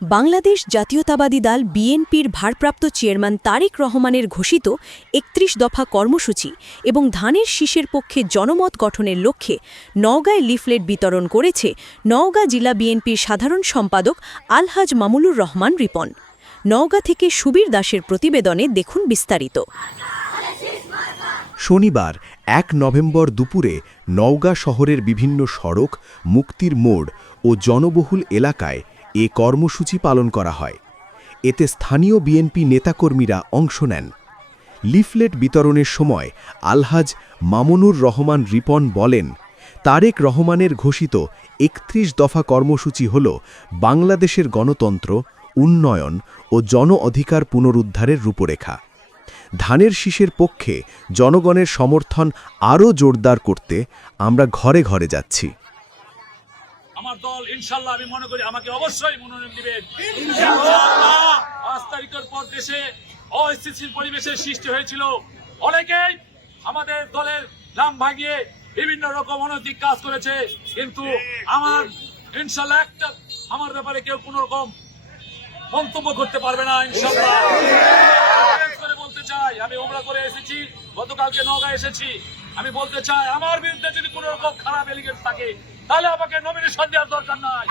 বাংলাদেশ জাতীয়তাবাদী দল বিএনপির ভারপ্রাপ্ত চেয়ারম্যান তারেক রহমানের ঘোষিত ৩১ দফা কর্মসূচি এবং ধানের শীষের পক্ষে জনমত গঠনের লক্ষ্যে নওগাঁয় লিফলেট বিতরণ করেছে নওগাঁ জেলা বিএনপির সাধারণ সম্পাদক আলহাজ মামুনুর রহমান রিপন। নওগাঁ থেকে সুবীর দাসের প্রতিবেদনে দেখুন বিস্তারিত। শনিবার ১ নভেম্বর দুপুরে নওগাঁ শহরের বিভিন্ন সড়ক, মুক্তির মোড় ও জনবহুল এলাকায় এ কর্মসূচি পালন করা হয়। এতে স্থানীয় বিএনপি নেতাকর্মীরা অংশ নেন। লিফলেট বিতরণের সময় আলহাজ মামুনুর রহমান রিপন বলেন, তারেক রহমানের ঘোষিত ৩১ দফা কর্মসূচি হল বাংলাদেশের গণতন্ত্র, উন্নয়ন ও জন অধিকার পুনরুদ্ধারের রূপরেখা। ধানের শীষের পক্ষে জনগণের সমর্থন আরও জোরদার করতে আমরা ঘরে ঘরে যাচ্ছি। আমার দল ইনশাআল্লাহ, আমি মনে করি আমাকে অবশ্যই মনোনয়ন দিবেন ইনশাআল্লাহ। ৫ তারিখের পর দেশে অস্থিতিশীল পরিবেশের সৃষ্টি হয়েছিল। অনেকেই আমাদের দলের নাম ভাঙিয়ে বিভিন্ন রকম অনৈতিক কাজ করেছে, কিন্তু আমার ইনশাআল্লাহ একটা আমার ব্যাপারে কেউ কোনো রকম মন্তব্য করতে পারবে না ইনশাআল্লাহ। বলতে চাই, আমি ওমরা করে এসেছি, গতকালকে নওগাঁ এসেছি। আমি বলতে চাই, আমার বিরুদ্ধে যদি কোনো রকম খারাপ এলিগেন্স থাকে তাহলে আমাকে নমিনেশন দেওয়ার দরকার নাই।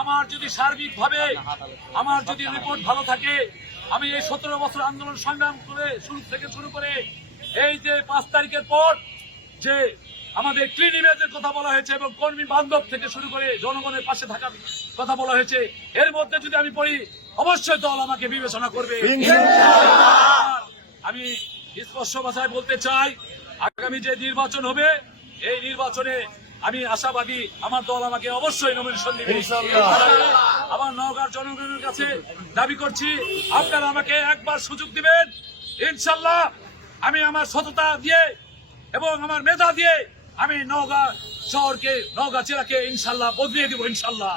আমার যদি সার্বিকভাবে আমার যদি রিপোর্ট ভালো থাকে, আমি এই ১৭ বছর আন্দোলন সংগ্রাম করে শুরু করে এই যে ৫ তারিখের পর যে আমাদের ক্লিন ইমেজের কথা বলা হয়েছে এবং কর্মী বান্ধব থেকে শুরু করে জনগণের পাশে থাকার কথা বলা হয়েছে, এর মধ্যে যদি আমি পড়ি অবশ্যই দল আমাকে বিবেচনা করবে। আমি স্পষ্ট ভাষায় বলতে চাই, আগামী যে নির্বাচন হবে এই নির্বাচনে আমি আশাবাদী আমার দল আমাকে অবশ্যই নমিনেশন দিবে। আমার নওগাঁর জনগণের কাছে দাবি করছি, আপনারা আমাকে একবার সুযোগ দিবেন ইনশাআল্লাহ। আমি আমার সততা দিয়ে এবং আমার মেধা দিয়ে আমি নওগাঁ শহরকে, নওগাঁ জেলাকে ইনশাআল্লাহ বদলিয়ে দিব ইনশাআল্লাহ।